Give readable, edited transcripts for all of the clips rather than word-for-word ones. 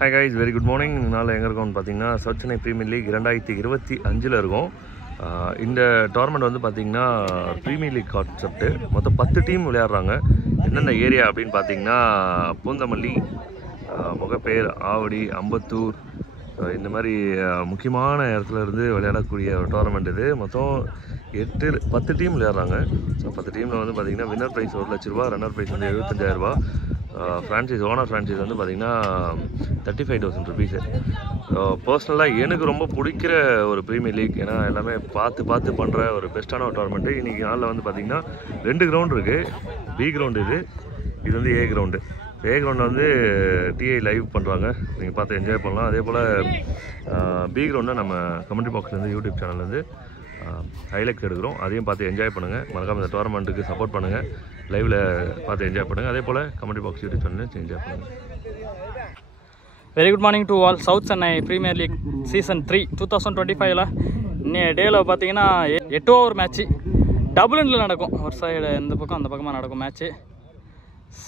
Hi guys, very good morning. நாளை எங்கே இருக்கோம்னு பார்த்தீங்கன்னா சவுத் சென்னை பிரீமியர் லீக் 2025 இருக்கோம். இந்த டோர்னமெண்ட் வந்து பார்த்தீங்கன்னா பிரீமியர் லீக் கான்செப்ட். மொத்தம் 10 டீம் விளையாடுறாங்க. என்னென்ன ஏரியா அப்படின்னு பார்த்தீங்கன்னா பூந்தமல்லி, முகப்பேர், ஆவடி, அம்பத்தூர், இந்த மாதிரி முக்கியமான இடத்துல இருந்து விளையாடக்கூடிய ஒரு டோர்னமெண்ட் இது. மொத்தம் 10 டீம் விளையாடுறாங்க. ஸோ 10 டீமில் வந்து பார்த்தீங்கன்னா வின்னர் ப்ரைஸ் 1 லட்ச ரூபா, ரன்னர் ப்ரைஸ் வந்து 75,000 ரூபா. ஃப்ரான்ச்சைஸ் ஓனர் ஃப்ரான்ச்சைஸ் வந்து பார்த்திங்கன்னா 35,000 ருபீஸு. பர்சனலாக எனக்கு ரொம்ப பிடிக்கிற ஒரு ப்ரீமியர் லீக். ஏன்னா எல்லாமே பார்த்து பண்ணுற ஒரு பெஸ்ட்டான ஒரு டோர்னமெண்ட்டு. இன்றைக்கி நாளில் வந்து பார்த்திங்கன்னா 2 கிரவுண்ட் இருக்குது. பி கிரவுண்டு இது வந்து ஏ கிரவுண்டு. ஏ கிரவுண்டில் வந்து டிஐ லைவ் பண்ணுறாங்க, நீங்கள் பார்த்து என்ஜாய் பண்ணலாம். அதே போல் பி கிரவுண்டில் நம்ம கமெண்ட்ரி பாக்ஸ்லேருந்து யூடியூப் சேனல்லேருந்து ஹைலைட்ஸ் எடுக்கிறோம், அதையும் பார்த்து என்ஜாய் பண்ணுங்கள். மறக்காமல் இந்த டோர்னமெண்ட்டுக்கு சப்போர்ட் பண்ணுங்கள், லைவில் பார்த்து என்ஜாய் பண்ணுங்கள். அதே போல் commentary box YouTube channel enjoy பண்ணுங்கள். Very good morning to all. South Chennai premier league season 3 2025ல் இன்னைய டேயில் பார்த்தீங்கன்னா 8 ஓவர் மேட்ச்சு டபுள் எண்டில் நடக்கும். ஒரு சைடு இந்த பக்கம் அந்த பக்கமாக நடக்கும் மேட்ச்சு.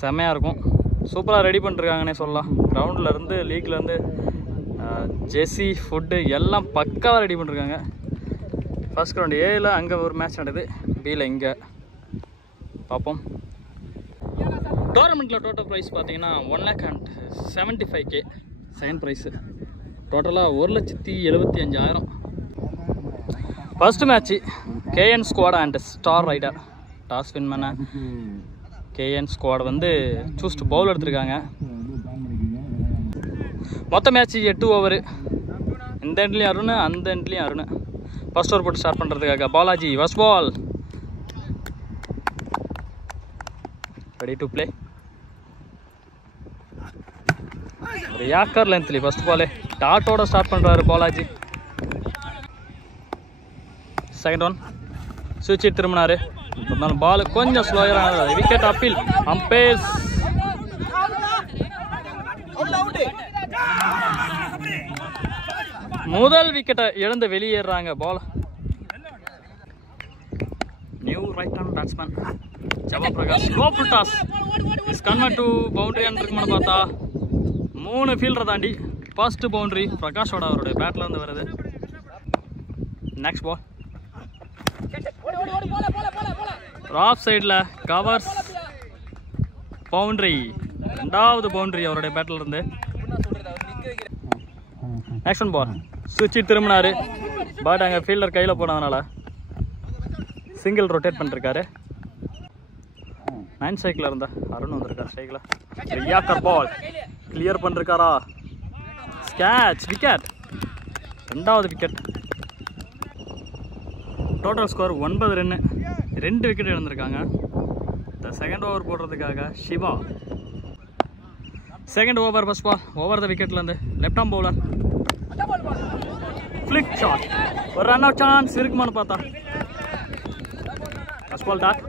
செம்மையாக இருக்கும். சூப்பராக ரெடி பண்ணிருக்காங்கன்னே சொல்லலாம். கிரவுண்ட்லேருந்து லீக்லேருந்து ஜெர்சி ஃபுட்டு எல்லாம் பக்காவாக ரெடி பண்ணிருக்காங்க. ஃபர்ஸ்ட் கிரவுண்ட் ஏயில் அங்கே ஒரு மேட்ச் நடக்குது, பியில் இங்கே பார்ப்போம். டோர்னமெண்ட்டில் டோட்டல் ப்ரைஸ் பார்த்தீங்கன்னா 1,75,000 செகண்ட் ப்ரைஸு. டோட்டலாக 1,75,000. First match KN squad and star rider. Toss win பண்ண கேஎன் ஸ்குவாட் வந்து சூஸ்ட் பவுல் எடுத்திருக்காங்க. மொத்த மேட்ச்சு 8 ஓவரு. இந்த எண்ட்லேயும் அருண், அந்த எண்ட்லேயும் அருண். ஃபர்ஸ்ட் ஓவர் போட்டு ஸ்டார்ட் பண்ணுறதுக்காக Balaji first ball. Ready to play. ஒரு யாக்கர் லென்த்லி ஃபர்ஸ்ட் பாலே டாட்டோட ஸ்டார்ட் பண்ணுறாரு பாலாஜி. செகண்ட் ஒன் சுவிட்ச் திரும்பினாரு. இருந்தாலும் பால் கொஞ்சம் ஸ்லோயராக. Wicket appeal. அம்பேர்ஸ் முதல் விக்கெட்டை இழந்து வெளியேறாங்க. Ball new right hand batsman Jayaprakash. Slow full toss is convert to boundary இருக்குமான்னு பார்த்தா 3 ஃபீல்டரை தாண்டி ஃபர்ஸ்ட் பவுண்டரி பிரகாஷோட அவருடைய பேட்டில் இருந்து வருது. நெக்ஸ்ட் பால் ஆஃப் சைடில் கவர்ஸ் பவுண்டரி. 2வது பவுண்டரி அவருடைய பேட்டில் இருந்து. நெக்ஸ்ட் ஒன் பால் சுவிட்ச் திரும்பினாரு. பட் அங்கே ஃபீல்டர் கையில் போனதுனால சிங்கிள் ரொட்டேட் பண்ணிருக்காரு. 9 ஸ்ட்ரைக்கில் இருந்த அருண் வந்திருக்காரு ஸ்ட்ரைக்கில். யாக்கர் பால் கிளியர் பண்ணிருக்காரா? Catch wicket. 2வது wicket. Total score 9 run. 2 wicket இழந்திருக்காங்க. இந்த செகண்ட் ஓவர் போடுறதுக்காக Shiva. Second over first ball over the விக்கெட்லேருந்து left arm bowler flick shot. ஒரு ரன் அவுட் சான்ஸ் இருக்குமான்னு பார்த்தா first ball dot.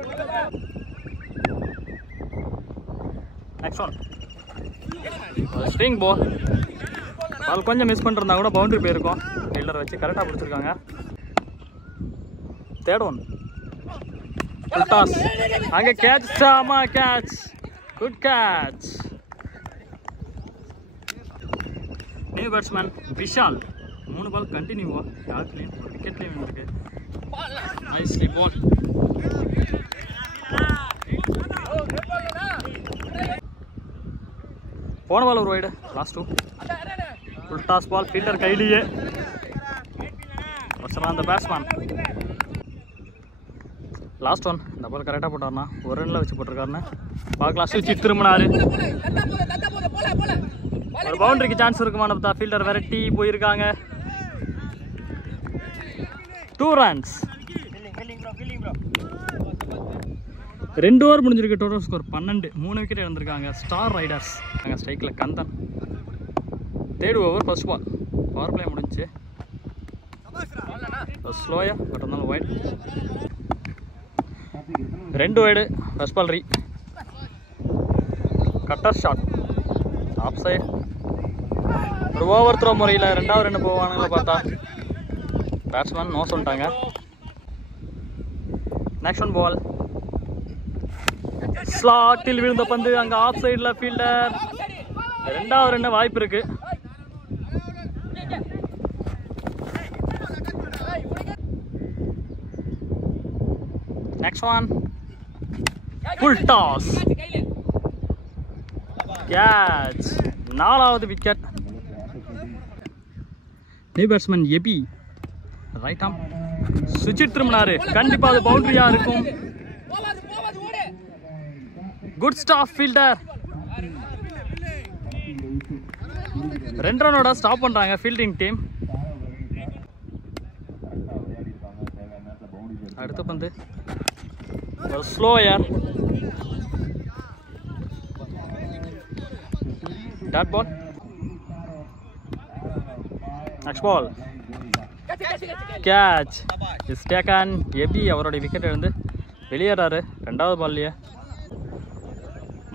Next one swing ball. Ball கொஞ்சம் miss பண்ணிருந்தா கூட பவுண்டரி போயிருக்கும். ஃபீல்டர் வச்சு கரெக்டாக பிடிச்சிருக்காங்க. Third one full toss. அங்கே catch. Sama catch. Good catch. New batsman Vishal. 3 ball கண்டினியூவா டாட்லேயும் ஒரு விக்கெட்லேயும் இருக்கு. Nicely ball. போன பால் ஒரு wide. Last 2 full toss ball fielder கையிலேயே. அந்த பேட்ஸ்மேன் லாஸ்ட் ஒன். இந்த பால் கரெக்டாக போட்டார்னா ஒரு ரன்னில் வச்சு போட்டிருக்காருன்னு பார்க்கலாம். சுவிட்ச் திரும்பினாரு. ஒரு பவுண்டரிக்கு சான்ஸ் இருக்குமான்னு பார்த்தா ஃபீல்டர் வெரைட்டி போயிருக்காங்க. 2 ரன்ஸ். 2 ஓவர் முடிஞ்சிருக்கு. Total score 12. 3 விக்கெட் இழந்திருக்காங்க ஸ்டார் ரைடர்ஸ். அங்கே ஸ்ட்ரைக்கில் Kandan. Third over first ball power play முடிஞ்சு. ஸ்லோயா பட் இருந்தாலும் wide. 2 wide. First ball cutter shot off side. ஒரு ஓவர் த்ரோ முறையில் 2வது ரன் போவானுங்கள பார்த்தா பேட்ஸ்மேன் நோ சொல்லிட்டாங்க. நெக்ஸ்ட் ஒன் பால் ஸ்லாட்டில் விழுந்த பந்து. அங்கே ஆஃப் சைடில் ஃபீல்டர் 2வது ரன் வாய்ப்பு இருக்குது. Next one full toss catch. 4வது wicket. New batsman AB right arm சுவிட்ச் திரும்பினாரு. கண்டிப்பா அது பவுண்டரியா இருக்கும். Good stop fielder. 2 ரனோட ஸ்டாப் பண்றாங்க ஃபீல்டிங் டீம். அடுத்த பந்து slow air. Dot ball. Next ball catch is taken. AB அவருடைய விக்கெட் எழுந்து வெளியேறாரு 2வது பால்லையே.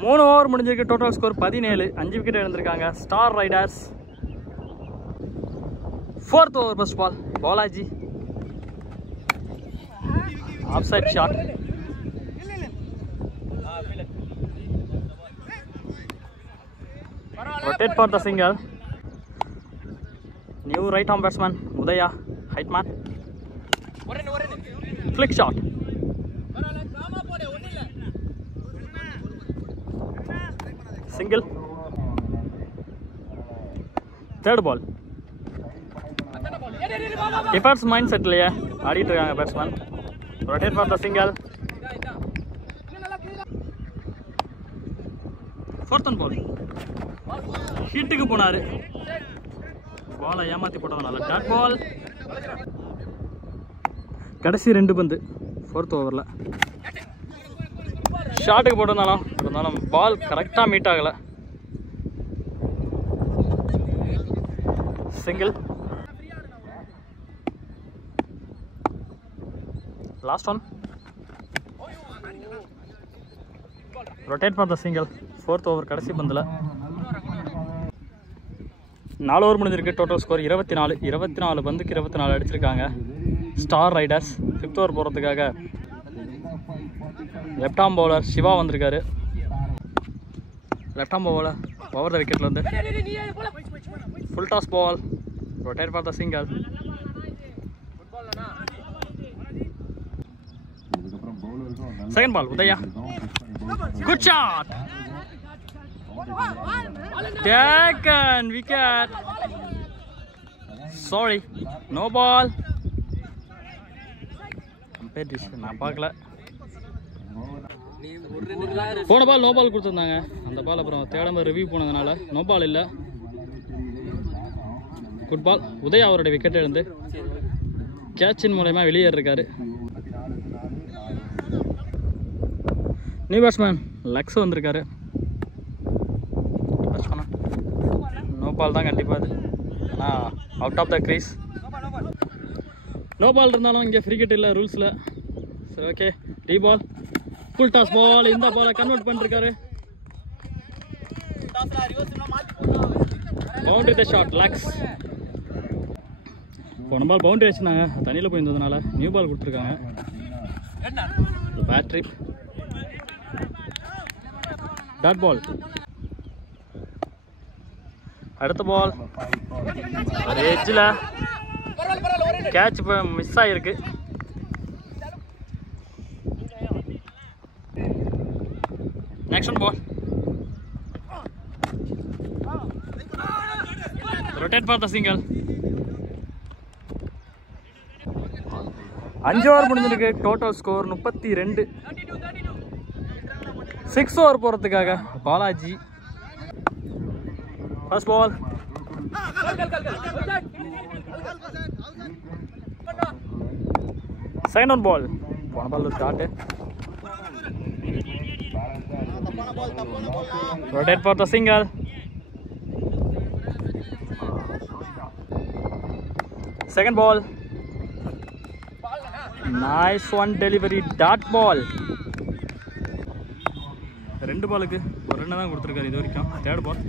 3 ஓவர் முடிஞ்சிருக்கு. Total score 17. 5 விக்கெட் எழுந்திருக்காங்க star riders. 4th over first ball. Balaji off side shot. Rotate for the single. New right arm batsman Udaya Heitman. Flick shot. Single. 3rd ball. Keeper's mindset liye ஆடிட்டு இருக்காங்க batsman. Rotate for the single. 4th ball. ஹிட்டுக்கு போனாரு. பாலை ஏமாத்தி போட்டதுனால dot ball. கடைசி 2 பந்து 4th ஓவரில் ஷாட்டுக்கு போட்டிருந்தாலும் பால் கரெக்டாக மீட் ஆகலை. Single. Last one. Rotate for the single. 4th over கடைசி பந்தில் 4 ஓவர் முடிஞ்சிருக்கு. Total score 24. 24 பந்துக்கு 24 அடிச்சிருக்காங்க ஸ்டார் ரைடர்ஸ். 5th ஓவர் போகிறதுக்காக லெஃப்ட் ஆர்ம் பவுலர் சிவா வந்திருக்காரு. Left arm bowler over the விக்கெட்லேருந்து full toss ball. Rotate for the single. Second ball Udaya. Good shot. Taken wicket. Sorry, no ball. Competition நான் பார்க்கல. போன ball no ball கொடுத்துருந்தாங்க. அந்த பால் அப்புறம் தேடாம review போனதுனால நோ பால் இல்லை. குட் பால். உதயா அவருடைய விக்கெட் இருந்து கேட்சின் மூலமா வெளியேறிருக்காரு. நியூ பேட்ஸ்மேன் லக்ஸ் வந்திருக்காரு. நோ பால் தான் கண்டிப்பாக அது. ஆனால் out of the crease. No ball இருந்தாலும் இங்கே ஃப்ரீ இல்லை ரூல்ஸில். சரி ஓகே. டி பால். Full toss ball. இந்த பாலை கன்வெர்ட் பண்ணிருக்காரு. பவுண்டரி த ஷாட் லக்ஸ். போன பால் பவுண்டரி வச்சுருந்தாங்க. தண்ணியில் போயிருந்ததுனால நியூ பால் கொடுத்துருக்காங்க. பேட்ரி டாட் பால். அடுத்த பால் ஒரு எட்ஜில் கேட்ச் இப்போ மிஸ் ஆகிருக்கு. Next ball. Rotate for the single. 5 over முடிஞ்சிருக்கு. Total score 32. 6 ஓவர் போகிறதுக்காக Balaji. First ball. Second on ball. One ball to start. Rotate for the single. Second ball. Nice one delivery. Dot ball. 2 பாலுக்கு 1 run தான் கொடுத்துருக்காரு இது வரைக்கும். 3rd பால்.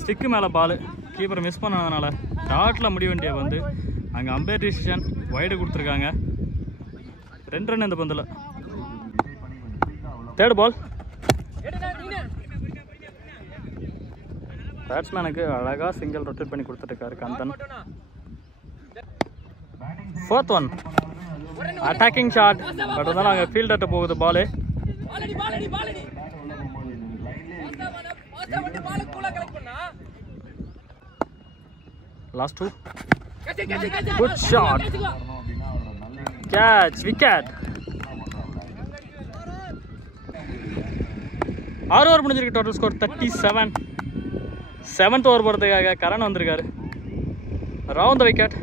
Stick மேலே பால். Keeper miss பண்ணதுனால டாட்டில் முடிய வேண்டிய வந்து அங்கே அம்பையர் டிசிஷன் வைடு கொடுத்துருக்காங்க. 2 ரன் இந்த பந்தில். 3rd பால். பேட்ஸ்மேனுக்கு அழகாக சிங்கிள் ரொட்டேட் பண்ணி கொடுத்துருக்காரு Kandan. 4th one. Attacking shot. But இருந்தாலும் அங்கே ஃபீல்டர்கிட்ட போகுது ball. Last 2. Good shot. Catch. Wicket. 6 over முடிஞ்சிருக்கு. Total score 37. 7th ஓவர் போகிறதுக்காக கரண் வந்திருக்காரு. Round the wicket.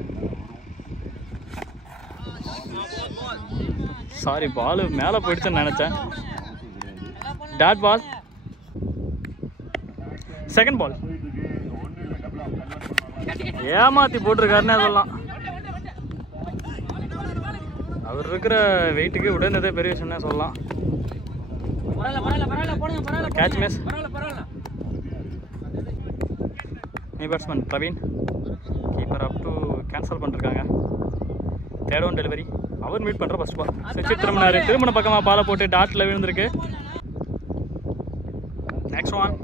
Sorry, ball மேலே போயிடுச்சுன்னு நினச்சேன். Dot ball. Second ball. ஏமாற்றி போட்டிருக்காருன்னே சொல்லலாம். அவர் இருக்கிற வெயிட்டுக்கு உடனே பெரிய விஷயம்னே சொல்லலாம். Catch miss. New batsman Praveen. Keeper up to cancel பண்ணிருக்காங்க. Third one delivery. அவர் மீட் பண்ணுற ஃபர்ஸ்ட் பால். சுவிட்ச் திரும்பினாரு. திரும்பின பக்கமாக பாலை போட்டு டாட்டில் விழுந்திருக்கு. Next one.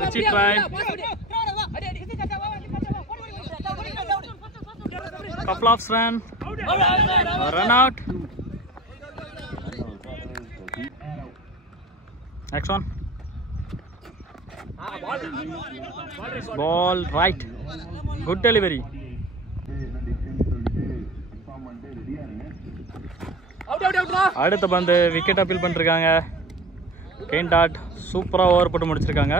சுவிட்ச் try. couple of run. Run out. Next one. Ball right. Good delivery. அடுத்த பந்து விக்கெட் அப்பீல் பண்ணிருக்காங்க. கெயின் டாட் சூப்பராக ஓவர் போட்டு முடிச்சிருக்காங்க.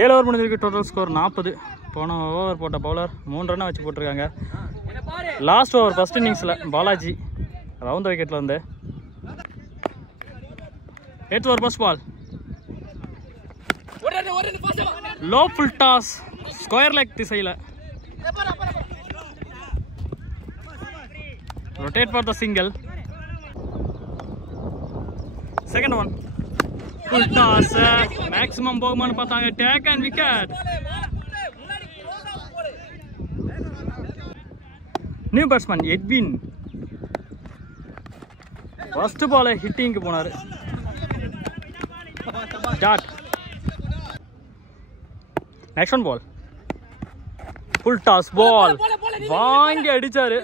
7 ஓவர் முடிஞ்சிருக்கு. Total score 40. போன ஓவர் போட்ட பவுலர் 3 ரன்னை வச்சு போட்டிருக்காங்க. லாஸ்ட் ஓவர் ஃபர்ஸ்ட் இன்னிங்ஸில் பாலாஜி ரவுண்ட் விக்கெட்டில் வந்து 8th over first ball. Low full toss. Square leg திசையில். Rotate for the single. Second one. Full toss. Maximum போகுமான்னு பார்த்தாங்க. Take and wicket. New batsman Edwin. First ball ஹிட்டிங்க்கு போனார். Dot. Next one ball. Full toss ball. வாங்கி அடிச்சாரு.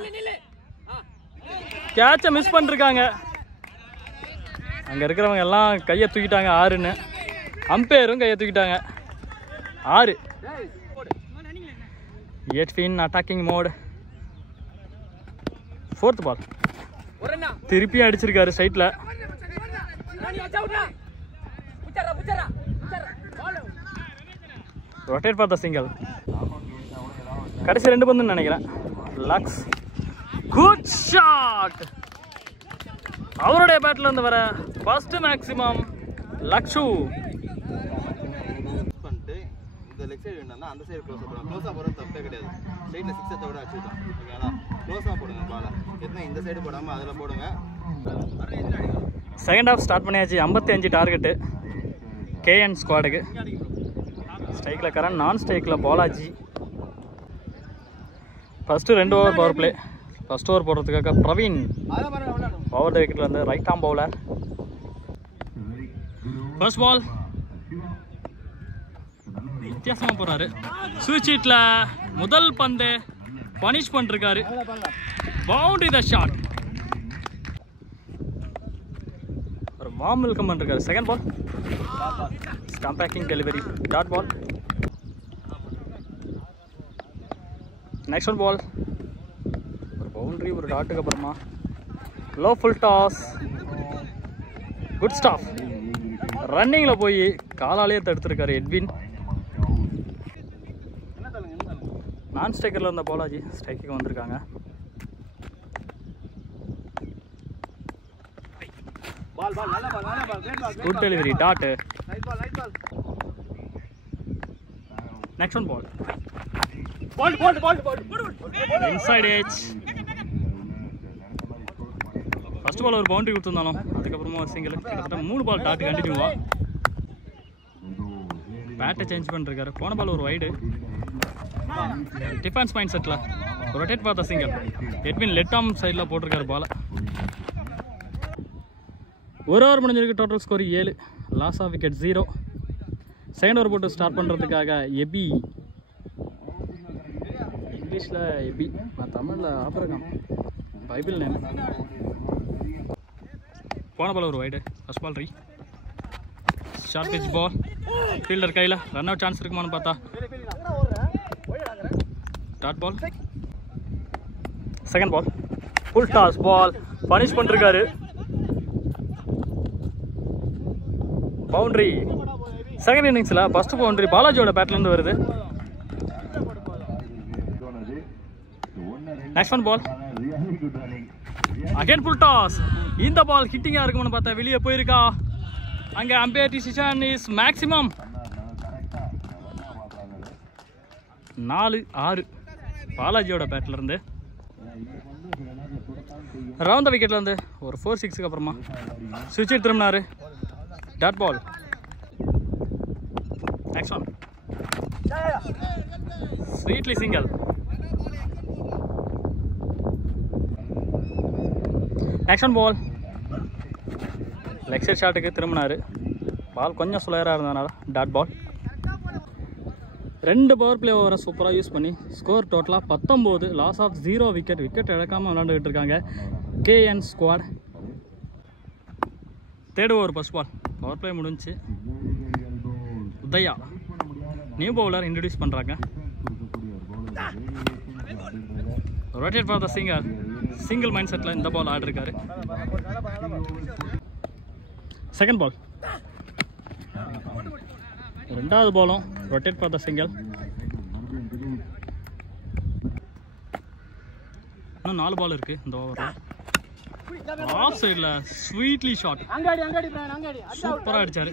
கேட்சை miss பண்ணிருக்காங்க. அங்கே இருக்கிறவங்க எல்லாம் கையை தூக்கிட்டாங்க 6ன்னு. அம்பையரும் கையை தூக்கிட்டாங்க 6. Edwin attacking mode. 4th ball. திருப்பியும் அடிச்சிருக்காரு ஸ்ட்ரைட்டில். Rotate for the single. கடைசி 2 பந்துன்னு நினைக்கிறேன். லக்ஸ். Good shot. அவருடைய பேட்டில் இருந்து வர ஃபர்ஸ்ட் மேக்ஸிமம் லக்ஷு. இந்த லெக் சைடு வேணும்னா அந்த சைடு க்ளோஸா போடுங்க. க்ளோஸா போறது தப்பே கிடையாது. ஸ்ட்ரைட்ல 6 தவிர அடிச்சுட்டோம். ஓகேங்களா? க்ளோஸா போடுங்க பால. எத்தனை இந்த சைடு போடாம அதுல போடுங்க. செகண்ட் ஹாஃப் ஸ்டார்ட் பண்ணியாச்சு. 55 டார்கெட்டு கேஎன் ஸ்குவாடுக்கு. ஸ்ட்ரைக்கில் கரண், நான் ஸ்ட்ரைக்கில் Balaji. First 2 over power play. First over போடுறதுக்காக பிரவீன் பவர் விக்கெட்டில் வந்து right arm bowler. First ball வித்தியாசமாக போகிறாரு. ஸ்விட்ச் ஹிட்டில் முதல் பந்து பனிஷ் பண்ணிருக்காரு. Boundary the shot. ஒரு வார்ம் வெல்கம் பண்ணிருக்காரு. Second ball. Stump backing delivery. Dot ball. Next one ball. ஒரு பவுண்டரி ஒரு டாட்டுக்கு அப்புறமா low full toss. Good stop. ரன்னிங்கில் போய் காலாலேயே தடுத்துருக்காரு எட்வின். நான் ஸ்ட்ரைக்கரில் இருந்த பாலாஜி ஸ்ட்ரைக்கு வந்திருக்காங்க. Good delivery. Dot. Next one ball. Inside edge. First ball ஒரு பவுண்டரி கொடுத்துருந்தாலும் அதுக்கப்புறமா ஒரு சிங்கிள். கிட்டத்தட்ட 3 பால் டாட் கண்டினியூவா. பேட்டை சேஞ்ச் பண்ணிருக்காரு. போன பால் ஒரு wide. Defence mind settle rotate for the single. Edwin left arm சைடில் போட்டிருக்காரு பாலை. 1 ஓவர் முடிஞ்சிருக்கு. Total score 7. Loss of wicket 0. Second over போட்டு ஸ்டார்ட் பண்ணுறதுக்காக எபி இங்கிலீஷில் எபி, நான் தமிழில் ஆப்ரகாம், பைபிள் நேம். போன பால் ஒரு வைடு, ஃபர்ஸ்ட் பால் ரீ, ஷார்ட் பிச் பால், ஃபீல்டர் கையில் ரன் அவுட் சான்ஸ் இருக்குமான்னு பார்த்தா dot ball. Second ball full toss ball, punish பண்ணிருக்காரு, பவுண்டரி. செகண்ட் இன்னிங்ஸில் ஃபர்ஸ்ட் பவுண்டரி பாலாஜியோட பேட்லேருந்து வருது. Next one ball again full toss. இந்த பால் ஹிட்டிங்காக இருக்கும்னு பார்த்தா வெளியே போயிருக்கா. அங்கே அம்பையர் டிசிஷன் இஸ் மேக்ஸிமம் 4-6 பாலாஜியோட பேட்லேருந்து. ரவுண்ட் த விக்கெட்லேருந்து ஒரு 4-6க்கு அப்புறமா சுவிட்ச் திரும்பினாரு. Dot ball. Next one. Sweetly single. Next one ball. Leg side shot க்கு திரும்பினாரு. பால் கொஞ்சம் ஸ்லோயரா இருந்தனால டாட் பால். ரெண்டு பவர் பிளே ஓவரை சூப்பராக யூஸ் பண்ணி ஸ்கோர் டோட்டலாக 19, லாஸ் ஆஃப் 0 விக்கெட். விக்கெட் இழக்காமல் விளாண்டுக்கிட்டு இருக்காங்க KN squad. Third over first ball power play முடிஞ்சு. உதயா நியூ பவுலர் இன்ட்ரடியூஸ் பண்ணுறாங்க. Rotate for the single mind settle இந்த பால் ஆடிருக்காரு. செகண்ட் பால் ரெண்டாவது பாலும் ரொட்டேட் ஃபார் த சிங்கிள். இன்னும் 4 பால் இருக்குது இந்த ஓவரில். ஆஃப் சைடில் ஸ்வீட்லி ஷாட் சூப்பராக அடித்தார்.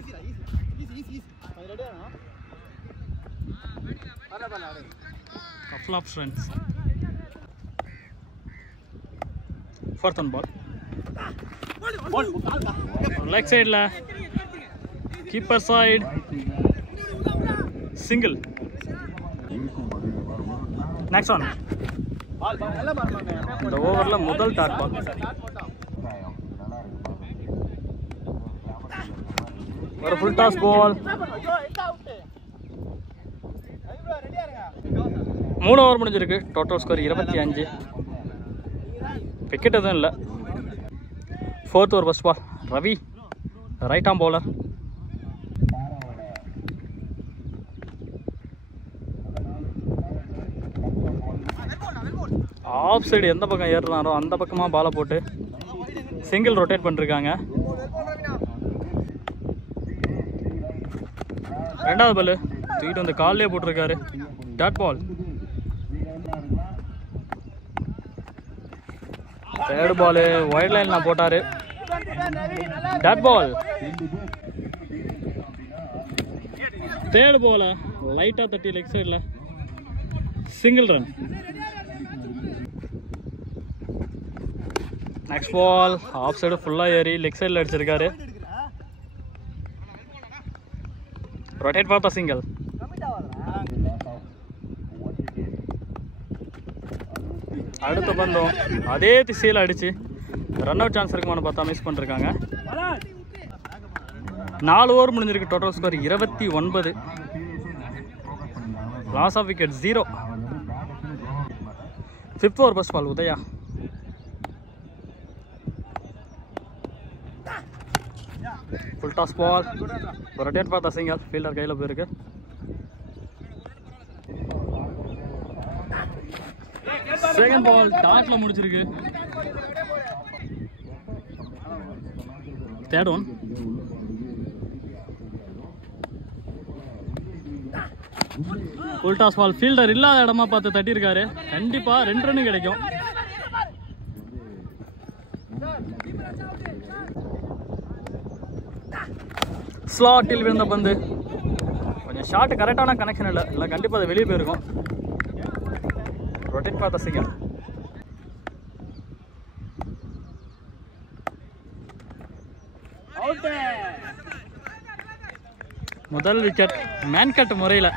couple of runs. Fourth on ball. Leg side la keeper side single. Next one. இந்த ஓவர்ல முதல் டாட் பால். ஒரு ஃபுல் டாஸ் பால். 3 ஓவர் முடிஞ்சிருக்கு. Total score 25. விக்கெட் எதுவும் இல்லை. Fourth over first ball Ravi, right arm bowler. Off side எந்த பக்கம் ஏறுறாரோ அந்த பக்கமாக பாலை போட்டு சிங்கிள் ரொட்டேட் பண்ணிருக்காங்க. ரெண்டாவது பால் தூக்கிட்டு வந்து கால்லேயே போட்டிருக்காரு. Dot ball. Third ball wide லைன்ல போட்டாரு. Dot ball. தேர்ட் பால் லைட்டாக தட்டி லெக் சைடில் single run. Next ball off side ஃபுல்லாக ஏறி லெக் சைடில் அடிச்சிருக்காரு. Rotate for the single. அடுத்த பந்தம் அதே திசையில் அடிச்சு ரன் அவுட் சான்ஸ் இருக்குமான்னு பார்த்தா மிஸ் பண்ணிருக்காங்க. 4 ஓவர் முடிஞ்சிருக்கு. Total score 29. Loss of wicket 0. Fifth over first ball Udaya. Full toss ball. Rotate for the single. Fielder கையில் போயிருக்கு. செகண்ட் பால் டாட்ல முடிச்சிருக்கு. Third one. Full toss ball. Fielder இல்லாத இடமா பார்த்து தட்டியிருக்காரு. கண்டிப்பா 2 ரன் கிடைக்கும். ஸ்லாட்டில் விழுந்த பந்து. கொஞ்சம் ஷாட் கரெக்டான கனெக்ஷன் இல்லை கண்டிப்பாக அது வெளியே போயிருக்கும். Rotate for the single. முதல் விக்கெட் மேன் கட் முறையில்.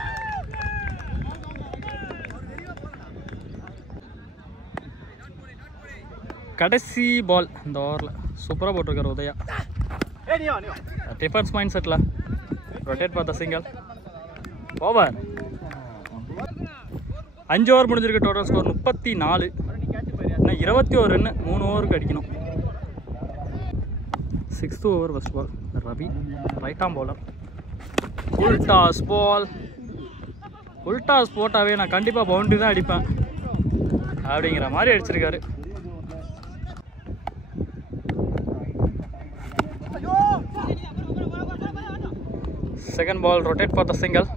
கடைசி பால் இந்த ஓவரில் சூப்பராக போட்டிருக்காரு Udaya. Defence mind settle rotate for the single. Over. 5 over முடிஞ்சிருக்கு. Total score 34. இன்னும் 21 ரன்னு 3 ஓவருக்கு அடிக்கணும். 6th over first ball. Ravi right arm bowler. Full toss ball. Full toss போட்டாவே நான் கண்டிப்பாக பவுண்டரி தான் அடிப்பேன் அப்படிங்கிற மாதிரி அடிச்சிருக்காரு. Second ball rotate for the single.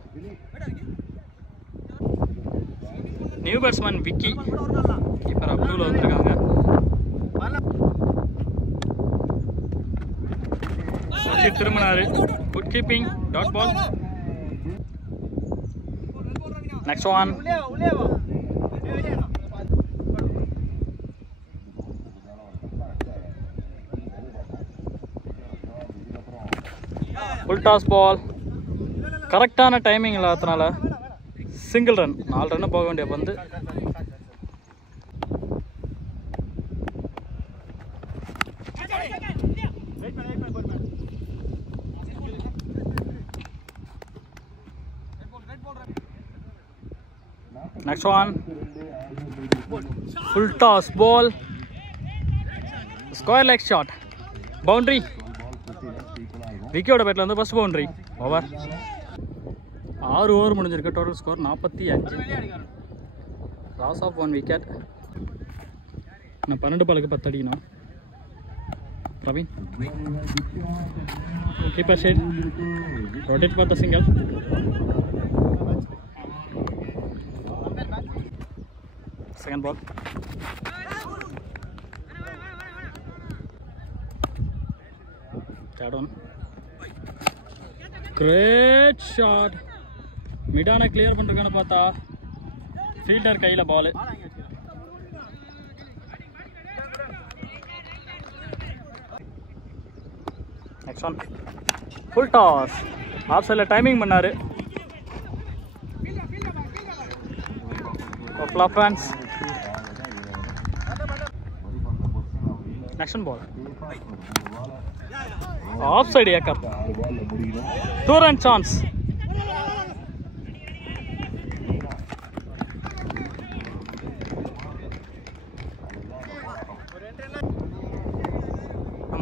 New batsman Vicky, keeper Abdul வந்திருக்காங்க. திரும்பினாரு. Good keeping. Dot ball. Next one. Full toss ball. கரெக்டான டைமிங் இல்லாதனால சிங்கிள் ரன். 4 ரன்னு போக வேண்டிய பந்து. Next one. Full toss ball. Square leg shot. Boundary. விக்கியோட பேட்டில் வந்து ஃபர்ஸ்ட் பவுண்டரி. ஓவர். 6 ஓவர் முடிஞ்சிருக்கு. Total score 45. Loss of 1 wicket. நான் 12 பாலுக்கு 10 அடிக்கணும். பிரவீன் கீப்பர் ஷேட். Rotate for the single. Second ball. Third one. Great shot. மிடான கிளியர் பண்ணிருக்கான்னு பார்த்தா ஃபீல்டர் கையில் ball. Next one. Full toss. Off சைடில் டைமிங் பண்ணாரு. ஃப்ளாப் ஃபேன்ஸ். Next ball. ஆஃப் சைடு ஏக்கர். 2 ரன் சான்ஸ்.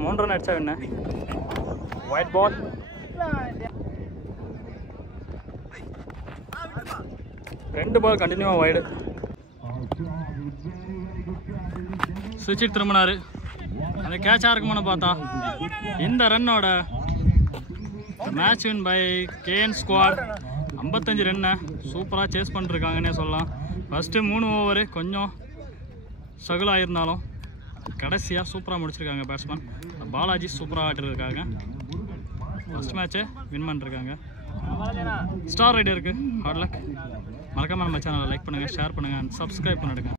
மூன்று ரன் அடிச்சா என்ன? White ball. ரெண்டு பால் கண்டினியூவாக வைடு. சுவிட்ச் திரும்பினாரு. அந்த கேட்சாக இருக்குமான்னு பார்த்தா இந்த ரன்னோட match win by KN squad. 55 ரன்னை சூப்பராக சேஸ் பண்ணிருக்காங்கன்னே சொல்லலாம். ஃபஸ்ட்டு 3 ஓவரு கொஞ்சம் ஸ்ட்ரகிள் ஆகிருந்தாலும் கடைசியாக சூப்பராக முடிச்சிருக்காங்க பேட்ஸ்மேன். பாலாஜி சூப்பராக ஆட்டிருக்காங்க. ஃபஸ்ட் மேட்ச்சை வின் பண்ணிருக்காங்க. ஸ்டார் ரைடருக்கு ஹார்ட் லக். மறக்காமல் நம்ம சேனலை லைக் பண்ணுங்கள், ஷேர் பண்ணுங்கள் அண்ட் சப்ஸ்கிரைப் பண்ணிடுங்க.